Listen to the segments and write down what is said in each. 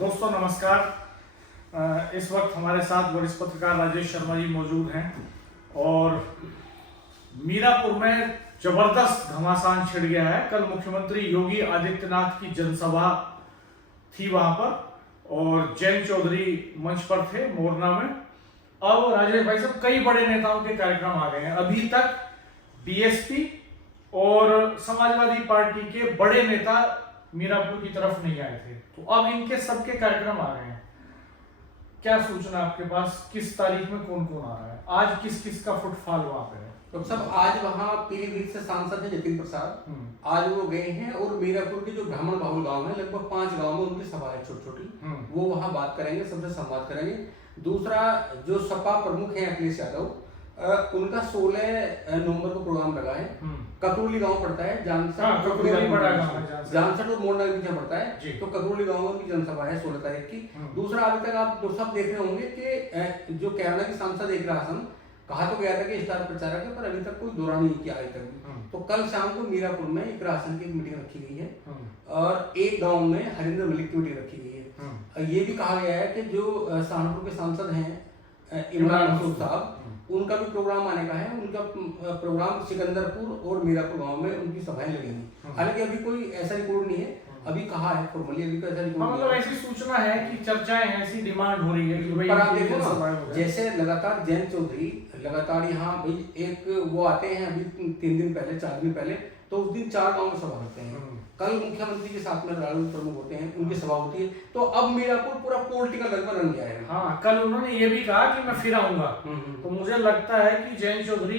दोस्तों नमस्कार। इस वक्त हमारे साथ वरिष्ठ पत्रकार राजेश शर्मा जी मौजूद हैं और मीरापुर में जबरदस्त घमासान छिड़ गया है। कल मुख्यमंत्री योगी आदित्यनाथ की जनसभा थी वहां पर और जैन चौधरी मंच पर थे मोरना में। अब राजेश भाई साहब कई बड़े नेताओं के कार्यक्रम आ गए हैं। अभी तक बीएसपी और समाजवादी पार्टी के बड़े नेता मीरापुर की तरफ नहीं आए थे, तो अब इनके सबके कार्यक्रम आ रहे हैं। क्या सूचना आपके पास, किस तारीख में कौन कौन आ रहा है, आज किस किस का फुटफॉल वहां पे है? तो सब आज वहाँ पीलीभीत से सांसद है जतिन प्रसाद, आज वो गए हैं और मीरापुर के जो ब्राह्मण बाहुल गांव है, लगभग 5 गांव में उनकी सभा है छोटी छोटी, वो वहाँ बात करेंगे, सबसे संवाद करेंगे। दूसरा जो सपा प्रमुख है अखिलेश यादव, उनका 16 नवंबर को प्रोग्राम लगा है। ककरोली गांव पड़ता है, जानसठ और मोरना के बीच पड़ता है, तो ककरोली गांव में भी जनसभा है 16 तारीख की। दूसरा अभी तक आप सब देख रहे होंगे कि जो कैराना की सांसद एक रासन कहा तो गया था कि स्टार प्रचारक है, पर अभी तक कोई दौरा नहीं किया आज तक। तो कल शाम को मीरापुर में एक रासन की मीटिंग रखी गई है और एक गांव में हरिंदर मलिक की मीटिंग रखी गई है। ये भी कहा गया है कि जो सहारनपुर के सांसद हैं इमरान मसूद साहब, उनका भी प्रोग्राम आने का है। उनका प्रोग्राम सिकंदरपुर और मीरापुर गांव में उनकी सभाएं लगेंगी। हालांकि अभी कोई ऐसा रिकॉर्ड नहीं है, अभी कहा है फॉर्मली, अभी कोई ऐसा रिकॉर्ड मतलब ऐसी सूचना है कि चर्चाएं हैं, ऐसी डिमांड हो रही है कि भाई पर आप देखो ना, जैसे लगातार जैन चौधरी लगातार यहाँ भाई एक वो आते हैं, अभी 3 दिन पहले 4 दिन पहले, तो उस दिन 4 गांव में सभा करते हैं। कल मुख्यमंत्री के साथ में राजनीतिक प्रमुख होते हैं, उनकी सभा होती है। तो अब मीरापुर पूरा पॉलिटिकल रंग रंग गया है। हाँ, कल उन्होंने ये भी कहा कि मैं फिर आऊंगा। तो मुझे लगता है कि जैन चौधरी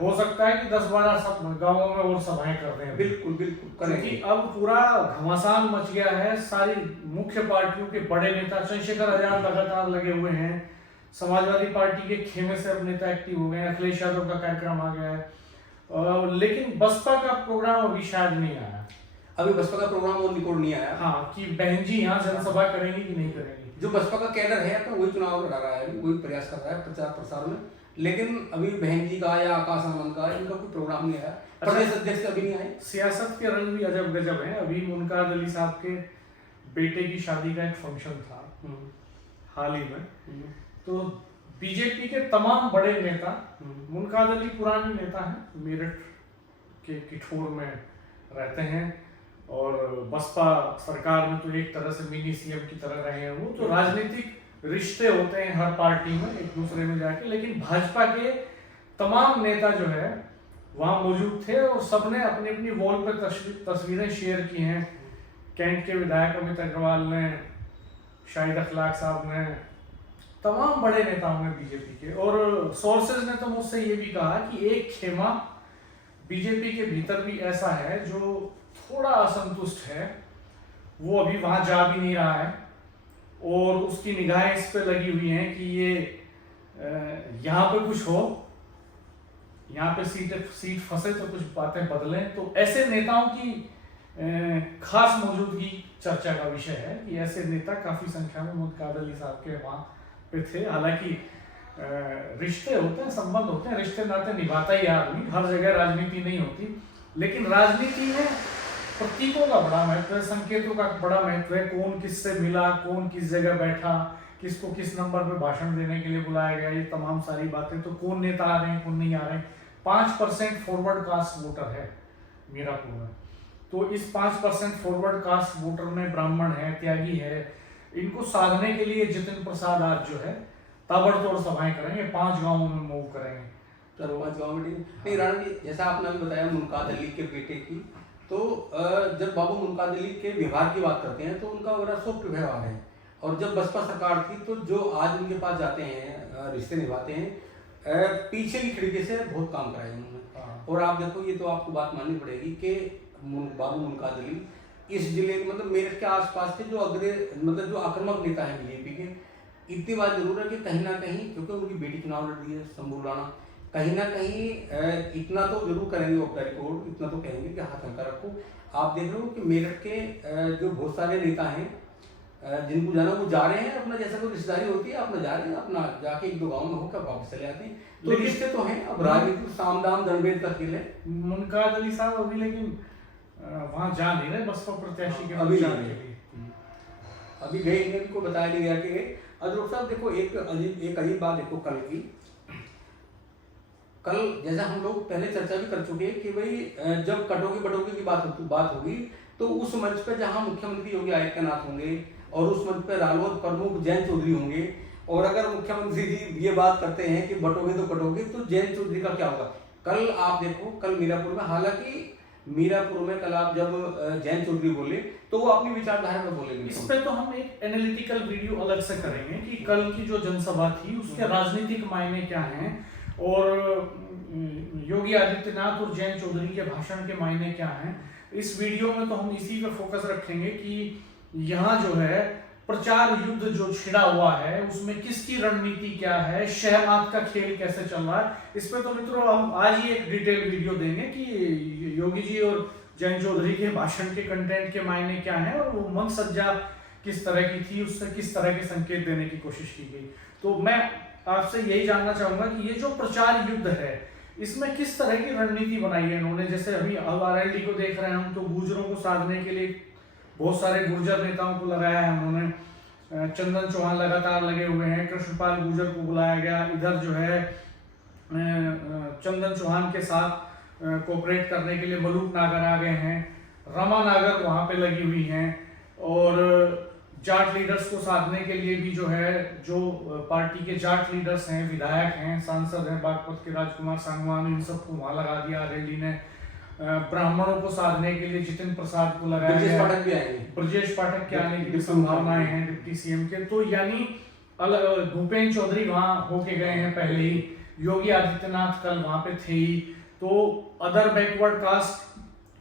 हो सकता है कि 10-12 गांवों में और सभाएं कर रहे हैं। बिल्कुल बिल्कुल क्योंकि अब पूरा घमासान मच गया है। सारी मुख्य पार्टियों के बड़े नेता, चंद्रशेखर आजाद लगातार लगे हुए हैं, समाजवादी पार्टी के खेमे से अब नेता एक्टिव हो गए हैं, अखिलेश यादव का कार्यक्रम आ गया है, लेकिन बसपा का प्रोग्राम अभी शायद नहीं आया। अभी बसपा का प्रोग्राम और रिकॉर्ड नहीं आया। हाँ, कि बहन जी यहाँ जनसभा करेंगी कि नहीं करेंगी। जो बसपा का कैडर है अपना वही चुनाव लड़ा रहा है, वही प्रयास कर रहा है प्रचार प्रसार में, लेकिन अभी बहन जी का या आकाश आनंद का इनका कोई प्रोग्राम नहीं आया। प्रदेश अध्यक्ष अभी नहीं आए। सियासत के रंग भी अजब गजब हैं। अभी मुनकाद अली साहब के बेटे की शादी का एक फंक्शन था हाल ही में, तो बीजेपी के तमाम बड़े नेता, मुनकाद अली पुराने नेता हैं, मेरठ के किठौर में रहते हैं और बसपा सरकार में तो एक तरह से मिनी सीएम की तरह रहे हैं वो। तो राजनीतिक रिश्ते होते हैं हर पार्टी में एक दूसरे में जाके, लेकिन भाजपा के तमाम नेता जो है वहां मौजूद थे और सबने अपनी अपनी वॉल पर तस्वीरें शेयर की हैं। कैंट के विधायक अमित अग्रवाल ने, शाहिद अखलाक साहब ने, तमाम बड़े नेताओं ने बीजेपी के। और सोर्सेज ने तो मुझसे ये भी कहा कि एक खेमा बीजेपी के भीतर भी ऐसा है जो थोड़ा असंतुष्ट है, वो अभी वहां जा भी नहीं रहा है और उसकी निगाहें इस पे लगी हुई हैं कि ये यहाँ पे कुछ हो, यहाँ पे सीट फंसे तो कुछ बातें बदलें। तो ऐसे नेताओं की खास मौजूदगी चर्चा का विषय है कि ऐसे नेता काफी संख्या में मुनकाद अली साहब के वहां पे थे। हालांकि रिश्ते होते हैं, संबंध होते हैं, रिश्ते नाते निभाता ही आदमी, हर जगह राजनीति नहीं होती, लेकिन राजनीति में प्रतीकों का बड़ा महत्व है, संकेतों का बड़ा महत्व है। कौन किससे मिला, कौन किस जगह बैठा, किसको किस नंबर पे भाषण देने के लिए बुलाया गया, ये तमाम सारी बातें। तो कौन नेता आ रहे हैं, कौन नहीं आ रहे हैं। 5% फॉरवर्ड कास्ट वोटर है मीरापुर में, तो इस 5% फॉरवर्ड कास्ट वोटर में ब्राह्मण है, त्यागी है, इनको साधने के लिए जतिन प्रसाद आज जो है ताबड़तोड़ सभाएं करेंगे, 5 गांवों में मूव करेंगे। चलो 5 गाँव में नहीं राणा जी, जैसा आपने अभी बताया मुनकाद अली के बेटे की, तो जब बाबू मुनकाद अली के व्यवहार की बात करते हैं तो उनका बड़ा सॉफ्ट व्यवहार है। और जब बसपा सरकार थी तो जो आज उनके पास जाते हैं, रिश्ते निभाते हैं, पीछे की खिड़की से बहुत काम कराया उन्होंने। और आप देखो, ये तो आपको बात माननी पड़ेगी कि बाबू मुनकाद अली इस जिले के मतलब मेरठ के आसपास के जो मतलब जो आक्रामक नेता है बीजेपी के, इतनी बात जरूर है कि कहीं ना कहीं, क्योंकि उनकी बेटी चुनाव लड़ रही है शंभू राणा, कहीं ना कहीं इतना तो जरूर करेंगे ऑफ द रिकॉर्ड, इतना तो कहेंगे कि हाथ हल्का रखो। आप देख रहे हो कि मेरठ के जो बहुत सारे नेता हैं जिनको जाना वो जा रहे हैं, अपना जैसा कोई रिश्तेदारी होती है अपना जा रहे हैं, अपना जाके 1-2 गाँव में होकर वापस चले आते हैं। तो रिश्ते तो हैं, अब राजनीति साम दाम दंडभेद का खेल है। मुनकाद अली साहब अभी लेकिन वहां जा नहीं रहे बसपा प्रत्याशी के अभी जाने के लिए। अभी गए हैं, इनको बताया नहीं गया कि गए। अजरूप साहब देखो, एक अजीब बात देखो कल की। कल जैसा हम लोग पहले चर्चा भी कर चुके हैं कि भाई जब कटोगी बटोगी की बात होगी तो उस मंच पर जहां मुख्यमंत्री योगी आदित्यनाथ होंगे और उस मंच पर रालोद प्रमुख जयंत चौधरी होंगे, और अगर मुख्यमंत्री जी ये बात करते हैं कि बटोगे तो कटोगे, तो जयंत चौधरी का क्या होगा? कल आप देखो, कल मीरापुर में, हालांकि मीरापुर में कल आप जब जयंत चौधरी बोले तो वो अपनी विचारधारा में बोले। इस पे तो हम एक एनालिटिकल वीडियो अलग से करेंगे कि कल की जो जनसभा थी उसके राजनीतिक मायने क्या हैं और योगी आदित्यनाथ और जयंत चौधरी के भाषण के मायने क्या हैं। इस वीडियो में तो हम इसी पे फोकस रखेंगे कि यहाँ जो है प्रचार युद्ध जो छिड़ा हुआ है उसमें किसकी रणनीति क्या है, शहनाद का खेल कैसे चल रहा है। इस पे तो मित्रों हम आज ही एक डिटेल वीडियो देंगे कि योगी जी और जयंत चौधरी के भाषण के कंटेंट के मायने क्या है और वो मंच सज्जा किस तरह की थी, उससे किस तरह के संकेत देने की कोशिश की गई। तो मैं आपसे यही जानना चाहूंगा कि ये जो प्रचार युद्ध है इसमें किस तरह की रणनीति बनाई है इन्होंने। जैसे अभी आरएलडी को देख रहे हैं हम, तो गुर्जरों को साधने के लिए बहुत सारे गुर्जर नेताओं को लगाया है उन्होंने। चंदन चौहान लगातार लगे हुए हैं, कृष्णपाल गुर्जर को बुलाया गया, इधर जो है चंदन चौहान के साथ कोऑपरेट करने के लिए मलूक नागर आ गए हैं, रमा नागर वहां पे लगी हुई हैं, और जाट लीडर्स को साधने के लिए भी जो है जो पार्टी के जाट लीडर्स हैं, विधायक हैं, सांसद हैं, बागपत के राजकुमार सांगवान, इन सबको वहां लगा दिया रैली ने। ब्राह्मणों को साधने के लिए जितिन प्रसाद को लगाया गया, ब्रजेश पाठक के आने की संभावनाएं हैं डिप्टी सीएम के। तो यानी भूपेन्द्र चौधरी वहां होके गए हैं पहले ही, योगी आदित्यनाथ कल वहां पे थे ही। तो अदर बैकवर्ड कास्ट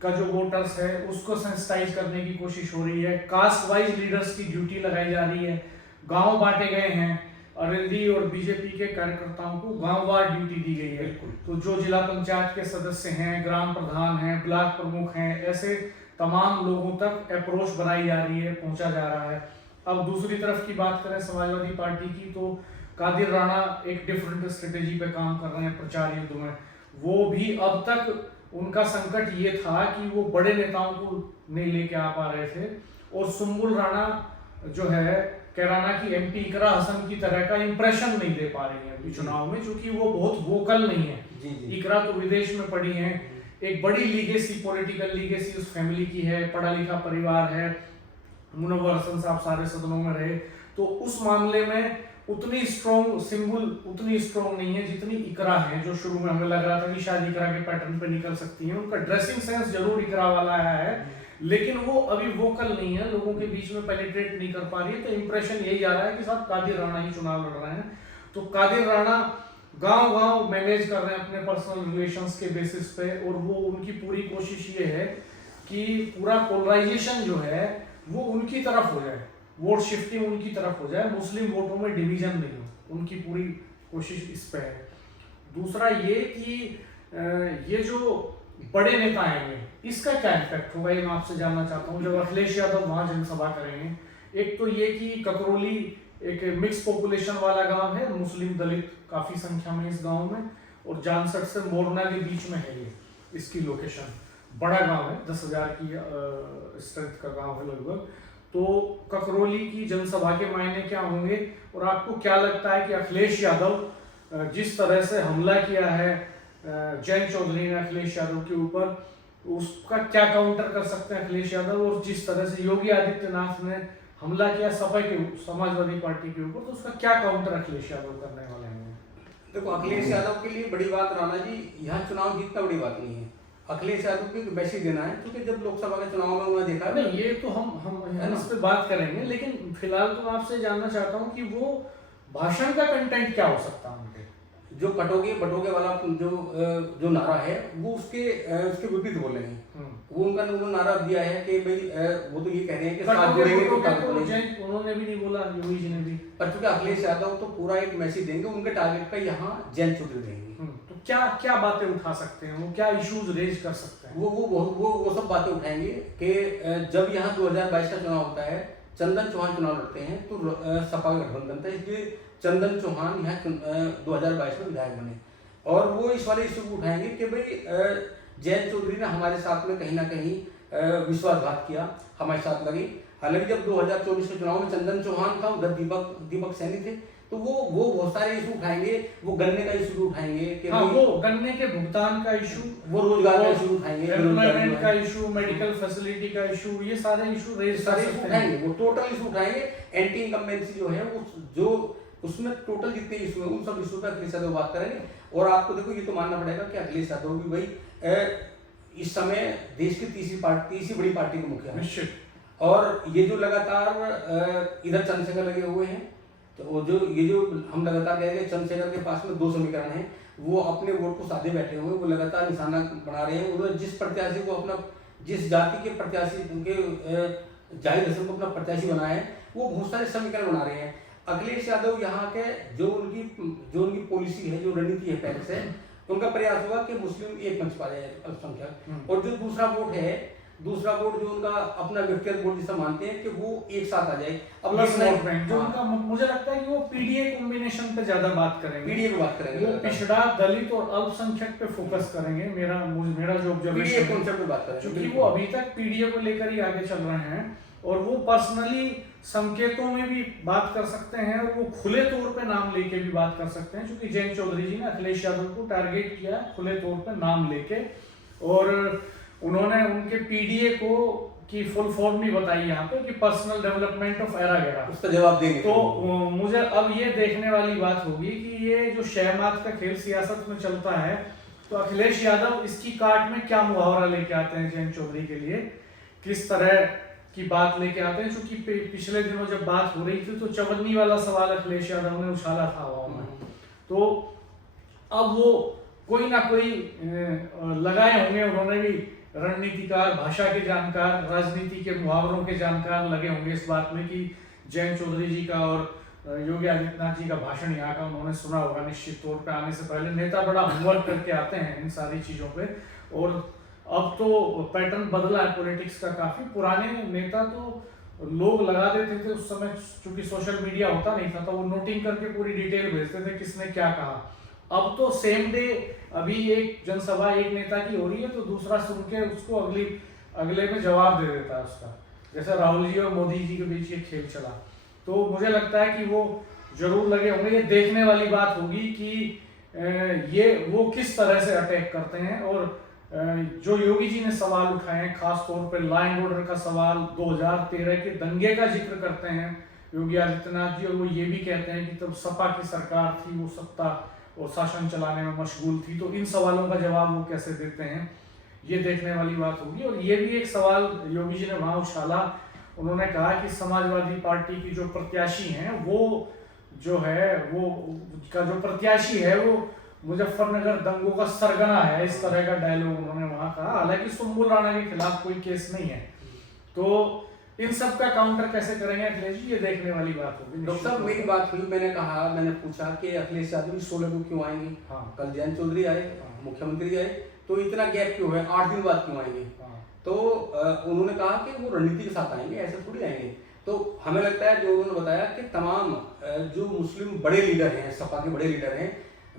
का जो वोटर्स है उसको सेंसिटाइज करने की कोशिश हो रही है, कास्ट वाइज लीडर्स की ड्यूटी लगाई जा रही है, गांव बांटे गए हैं, अरविंदी और बीजेपी के कार्यकर्ताओं को गांववार ड्यूटी दी गई है। तो जो जिला पंचायत के सदस्य हैं, ग्राम प्रधान हैं, ब्लॉक प्रमुख हैं, ऐसे तमाम लोगों तक अप्रोच बनाई जा रही है, पहुंचा जा रहा है। अब दूसरी तरफ की बात करें समाजवादी पार्टी की, तो कादिर राणा एक डिफरेंट स्ट्रेटेजी पे काम कर रहे हैं प्रचार युद्ध में। वो भी अब तक उनका संकट ये था कि वो बड़े नेताओं को नहीं लेके आ पा रहे थे, और सुम्बुल राणा जो है कैराना की एमपी इकरा हसन की तरह का इंप्रेशन नहीं दे पा रही है अभी चुनाव में, क्योंकि वो बहुत वोकल नहीं है। इकरा तो विदेश में पढ़ी है, एक बड़ी लीगेसी, पॉलिटिकल लीगेसी उस फैमिली की है, पढ़ा लिखा परिवार है, मुनव्वर हसन साहब सारे सदनों में रहे, तो उस मामले में उतनी स्ट्रॉन्ग सिंबल उतनी स्ट्रॉन्ग नहीं है जितनी इकरा है, जो शुरू में हमें लग रहा था कि शायद इकरा के पैटर्न पे निकल सकती है। उनका ड्रेसिंग सेंस जरूर इकरा वाला आया है, लेकिन वो अभी वोकल नहीं है, लोगों के बीच में पेनिट्रेट नहीं कर पा रही है। तो इंप्रेशन यही आ रहा है कि साहब कादिर राणा ही चुनाव लड़ रहे हैं। तो कादिर राणा गांव-गांव मैनेज कर रहे हैं अपने पर्सनल रिलेशंस के बेसिस पे, और वो उनकी पूरी कोशिश ये है कि पूरा पोलराइजेशन जो है वो उनकी तरफ हो जाए, वोट शिफ्टिंग उनकी तरफ हो जाए, मुस्लिम वोटों में डिवीजन नहीं हो, उनकी पूरी कोशिश इस पे है। दूसरा ये कि ये जो बड़े नेता आएंगे इसका क्या इफेक्ट होगा, ये मैं आपसे जानना चाहता हूँ। जब अखिलेश यादव वहां जनसभा करेंगे, एक तो ये कि ककरोली एक मिक्स पॉपुलेशन वाला गांव है, मुस्लिम दलित काफी संख्या में इस गांव में, और जानसठ से मोरना के बीच में है ये इसकी लोकेशन, बड़ा गांव है, 10,000 की स्ट्रेंथ का गांव है लगभग। तो ककरोली की जनसभा के मायने क्या होंगे, और आपको क्या लगता है कि अखिलेश यादव जिस तरह से हमला किया है जयंत चौधरी ने अखिलेश यादव के ऊपर, उसका क्या काउंटर कर सकते हैं अखिलेश यादव, और जिस तरह से योगी आदित्यनाथ ने हमला किया सपा के समाजवादी पार्टी के ऊपर, तो उसका क्या काउंटर अखिलेश यादव करने वाले हैं? देखो, अखिलेश यादव के लिए बड़ी बात, राणा जी, यहाँ चुनाव जीतना बड़ी बात नहीं है। अखिलेश यादव को मैसेज देना है, क्योंकि जब लोकसभा के चुनाव में उन्होंने देखा नहीं, ये तो हम इस पे बात करेंगे, लेकिन फिलहाल तो मैं आपसे जानना चाहता हूँ कि वो भाषण का कंटेंट क्या हो सकता है उनके। जो कटोगे बटोगे वाला जो नारा है वो उसके विपरीत बोल रहे हैं। वो उन्होंने नारा दिया है कि भाई वो तो ये कह रहे हैं कि साथ जुड़ेंगे तो उन्होंने भी नहीं बोला, योगी जी ने भी, पर चूंकि अखिलेश यादव तो पूरा एक मैसेज देंगे, उनके टारगेट पे यहाँ जयंत चौधरी देंगे। तो क्या बातें उठा सकते हैं वो, क्या इश्यूज रेज कर सकते हैं? वो सब बातें उठाएंगे कि जब यहाँ 2022 का चुनाव होता है, चंदन चौहान चुनाव लड़ते हैं, तो सपा का गठबंधन था, इसलिए चंदन चौहान यहाँ 2022 में विधायक बने, और वो इस वाले इश्यू को उठाएंगे कि भाई जयंत चौधरी ने हमारे साथ में कहीं ना कहीं विश्वासघात किया, हमारे साथ लगे। हालांकि जब 2024 के चुनाव में चंदन चौहान था, उधर दीपक सैनी थे, तो वो बहुत सारे इशू उठाएंगे, वो गन्ने का इशू उठाएंगे कि हाँ, वो गन्ने के भुगतान का इशू, वो रोजगार का इशू उठाएंगे, एम्प्लॉयमेंट का इशू, मेडिकल फैसिलिटी का इशू, ये सारे इशू रेज उठाएंगे, वो टोटल इशू उठाएंगे। एंटी इनकम्बेंसी जो है वो जो उसमें टोटल जितने इशू है उन सब इशू पे अखिलेश यादव बात करेंगे। और आपको देखो ये तो मानना पड़ेगा कि अखिलेश यादव भी भाई इस समय देश की तीसरी बड़ी पार्टी के मुखिया निश्चित, और ये जो लगातार इधर चंद्रशेखर लगे हुए हैं, तो ये जो हम लगातार कह रहे हैं चंद्रशेखर के पास में 2 समीकरण हैं, वो अपने वोट को साधे बैठे हुए, वो लगातार निशाना बना रहे हैं। उन्होंने जिस प्रत्याशी को अपना, जिस जाति के प्रत्याशी उनके जाहिर हसन को अपना प्रत्याशी बनाया है, वो बहुत सारे समीकरण बना रहे हैं। अखिलेश यादव यहाँ के जो उनकी पॉलिसी है, जो रणनीति है पहले से, उनका प्रयास होगा कि मुस्लिम एक मंच पा जाए, अल्पसंख्यक, और जो दूसरा वोट जो उनका अपना व्यक्तिगत वोट जिसे मानते हैं कि वो एक साथ आ जाए। अब जो उनका, मुझे लगता है कि वो पीडीए कॉम्बिनेशन पे ज्यादा बात करेंगे, पीडीए पे बात करेंगे, वो पिछड़ा, दलित और अल्पसंख्यक पे फोकस करेंगे। मेरा जो ऑब्जर्वेशन कॉन्सेप्ट पे बात करेंगे, क्योंकि वो अभी तक पीडीए को लेकर ही आगे चल रहे हैं, और वो पर्सनली संकेतों में भी बात कर सकते हैं, और वो खुले तौर पे नाम लेके भी बात कर सकते हैं, क्योंकि जयंत चौधरी जी ने अखिलेश यादव को टारगेट किया खुले तौर पे नाम लेके, और उन्होंने उनके पीडीए को की फुल फॉर्म भी बताई यहाँ पे कि पर्सनल डेवलपमेंट ऑफ एरा गैरा, उसका जवाब देंगे। तो मुझे अब ये देखने वाली बात होगी कि ये जो शहमात का खेल सियासत में चलता है, तो अखिलेश यादव इसकी काट में क्या मुहावरा लेके आते हैं जयंत चौधरी के लिए, किस तरह की बात लेके आते हैं। क्योंकि पिछले दिनों जब बात हो रही थी तो चवन्नी वाला सवाल अखिलेश यादव ने उछाला था हवा में, तो अब वो कोई ना कोई लगाए होंगे, उन्होंने भी रणनीतिकार, भाषा के जानकार, राजनीति के मुहावरों के जानकार लगे होंगे इस बात में कि जयंत चौधरी जी का और योगी आदित्यनाथ जी का भाषण यहाँ का उन्होंने सुना होगा निश्चित तौर पे। आने से पहले नेता बड़ा होमवर्क करके आते हैं इन सारी चीजों पे, और अब तो पैटर्न बदला है पॉलिटिक्स का काफी। पुराने नेता तो लोग लगा देते थे उस समय, चूंकि सोशल मीडिया होता नहीं था, तो वो नोटिंग करके पूरी डिटेल भेजते थे किसने क्या कहा। अब तो सेम डे अभी एक जनसभा एक नेता की हो रही है तो दूसरा सुन के उसको अगले में जवाब दे देता है उसका, जैसे राहुल जी और मोदी जी के बीच ये खेल चला। तो मुझे लगता है कि वो जरूर लगे होंगे, ये देखने वाली बात होगी कि ये वो किस तरह से अटैक करते हैं। और जो योगी जी ने सवाल उठाए हैं, खास तौर पर लॉ एंड ऑर्डर का सवाल, 2013 के दंगे का जिक्र करते हैं योगी आदित्यनाथ जी, और वो ये भी कहते हैं कि तब सपा की सरकार थी, वो सत्ता और शासन चलाने में मशगूल थी, तो इन सवालों का जवाब वो कैसे देते हैं, ये देखने वाली बात होगी। और ये भी एक सवाल योगी जी ने वहां उछाला, उन्होंने कहा कि समाजवादी पार्टी की जो प्रत्याशी हैं, वो जो है वो का जो प्रत्याशी है वो मुजफ्फरनगर दंगों का सरगना है, इस तरह का डायलॉग उन्होंने वहां कहा। हालांकि सुम्बुल राणा के खिलाफ कोई केस नहीं है, तो इन सब का काउंटर कैसे करेंगे अखिलेश जी, ये देखने वाली बात होगी। डॉक्टर साहब मेरी बात हुई, मैंने पूछा कि अखिलेश यादव 16 को क्यों आएंगे। हाँ। कल जयंत चौधरी आए, मुख्यमंत्री आए, तो इतना गैप क्यों है, 8 दिन बाद क्यों आएंगे। हाँ। तो उन्होंने कहा कि वो रणनीति के साथ आएंगे, ऐसे थोड़ी आएंगे। तो हमें लगता है जो उन्होंने बताया कि तमाम जो मुस्लिम बड़े लीडर हैं, सपा के बड़े लीडर हैं,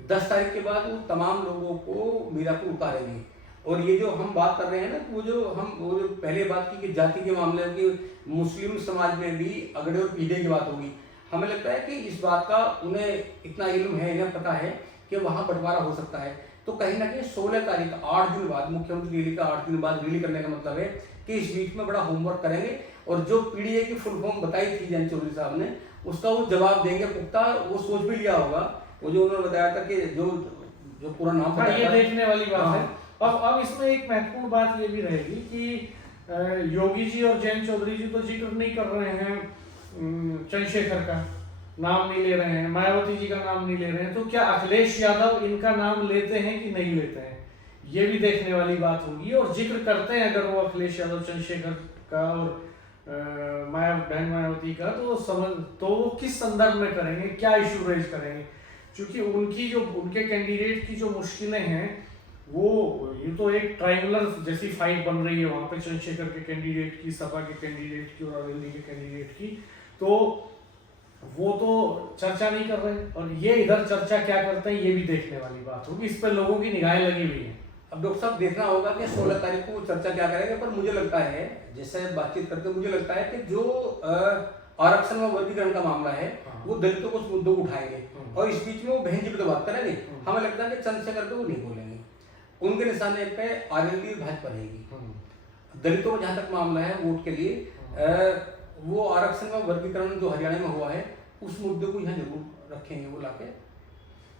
10 तारीख के बाद वो तमाम लोगों को मीरापुर उतारेंगे। और ये जो हम बात कर रहे हैं ना, वो जो पहले बात की कि जाति के मामले की मुस्लिम समाज में भी अगड़े और पीढ़े की बात होगी, हमें लगता है कि इस बात का उन्हें इतना इल्म है, इन्हें पता है कि वहाँ बंटवारा हो सकता है। तो कहीं ना कहीं 16 तारीख 8 दिन बाद मुख्यमंत्री रैली का 8 दिन बाद रैली करने का मतलब है कि इस बीच में बड़ा होमवर्क करेंगे, और जो पीडीए की फुल फॉर्म बताई थी जयंत चौधरी साहब ने, उसका वो जवाब देंगे पुख्ता। वो सोच भी लिया होगा, वो जो उन्होंने बताया था कि जो पूरा नाम था, ये देखने वाली बात है। अब इसमें एक महत्वपूर्ण बात ये भी रहेगी कि योगी जी और जयंत चौधरी जी तो जिक्र नहीं कर रहे हैं चंद्रशेखर का, नाम नहीं ले रहे हैं, मायावती जी का नाम नहीं ले रहे हैं, तो क्या अखिलेश यादव इनका नाम लेते हैं कि नहीं लेते हैं, ये भी देखने वाली बात होगी। और जिक्र करते हैं अगर वो अखिलेश यादव चंद्रशेखर का और बहन मायावती का, तो वो किस संदर्भ में करेंगे, क्या इशू रेज करेंगे, क्योंकि उनके कैंडिडेट की जो मुश्किलें हैं, वो ये तो एक ट्रायंगुलर जैसी फाइट बन रही है वहां पे, चंद्रशेखर के कैंडिडेट की, सपा के कैंडिडेट की और अरविंद के कैंडिडेट की, तो वो तो चर्चा नहीं कर रहे, और ये इधर चर्चा क्या करते हैं ये भी देखने वाली बात होगी। इस पर लोगों की निगाहें लगी हुई है। अब डॉक्टर साहब देखना होगा कि 16 तारीख को चर्चा क्या करेंगे, पर मुझे लगता है जैसे बातचीत करते मुझे लगता है कि जो आरक्षण व वर्गीकरण का मामला है वो दलितों को उस मुद्दों को उठाएंगे और इस बीच में वो बहन जी पे तो बात करेंगे। हमें लगता है कि चंद्रशेखर पे वो नहीं बोलेंगे, उनके निशाने पे आरएलडी भाजपा रहेगी। दलितों का जहां तक मामला है वोट के लिए वो आरक्षण व वर्गीकरण जो हरियाणा में हुआ है उस मुद्दे को यहाँ जरूर रखेंगे वो लाके।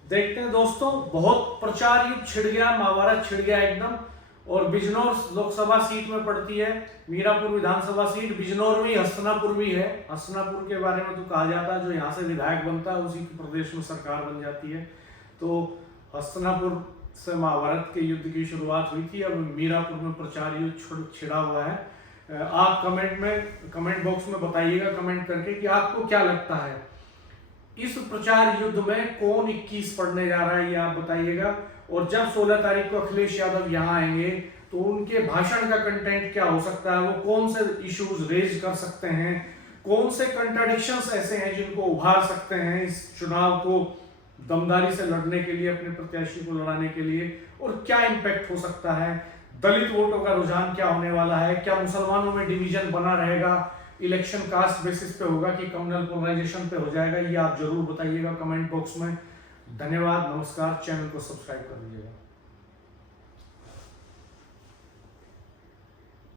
देखते हैं दोस्तों, बहुत प्रचार युद्ध छिड़ गया, महाभारत छिड़ गया एकदम। और बिजनौर लोकसभा सीट में पड़ती है, मीरापुर विधानसभा सीट, बिजनौर में ही हस्तिनापुर भी है। हस्तिनापुर के बारे में तो कहा जाता है जो यहाँ से विधायक बनता है उसी के प्रदेश में सरकार बन जाती है। तो हस्तिनापुर से महाभारत के युद्ध की शुरुआत हुई थी, अब मीरापुर में प्रचार युद्ध छिड़ा हुआ है। आप कमेंट बॉक्स में बताइएगा कमेंट करके कि आपको क्या लगता है इस प्रचार युद्ध में कौन 21 पढ़ने जा रहा है, ये आप बताइएगा। और जब 16 तारीख को अखिलेश यादव यहाँ आएंगे तो उनके भाषण का कंटेंट क्या हो सकता है, वो कौन से इश्यूज रेज कर सकते हैं, कौन से कंट्राडिक्शंस ऐसे हैं जिनको उभार सकते हैं इस चुनाव को दमदारी से लड़ने के लिए, अपने प्रत्याशी को लड़ाने के लिए, और क्या इम्पैक्ट हो सकता है, दलित वोटों का रुझान क्या होने वाला है, क्या मुसलमानों में डिवीजन बना रहेगा, इलेक्शन कास्ट बेसिस पे होगा कि कम्युनल पोलराइजेशन पे हो जाएगा, ये आप जरूर बताइएगा कमेंट बॉक्स में। धन्यवाद, नमस्कार, चैनल को सब्सक्राइब कर दीजिएगा।